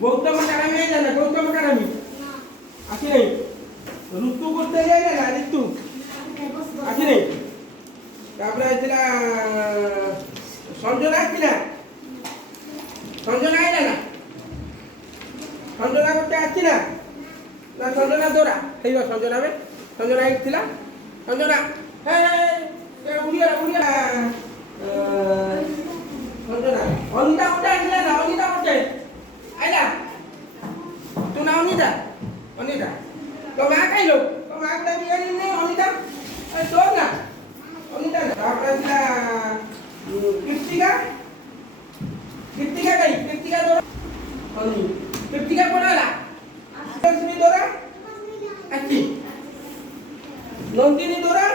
গৌতম কারামি আইলা না গৌতম কারামি আসি নাই ঋতু করতে আইলা না ঋতু আসি নাই তারপরে আইছিলা সঞ্জনা আইছিলা সঞ্জনা আইলা না সঞ্জনা করতে আসছিলা না সঞ্জনা দৌড়া সেই সঞ্জনা বে সঞ্জনা আইছিলা সঞ্জনা হ্যাঁ উড়িয়া উড়িয়া সঞ্জনা অনিতা করতে আসছিলা না অনিতা করতে আইলা tu nào Anita Anita có má cái lục có má cái đi anh Anita tốt nè Anita đó là Kritika Kritika đó Ani Kritika pernah lah sini Dora Aci Nondini Dora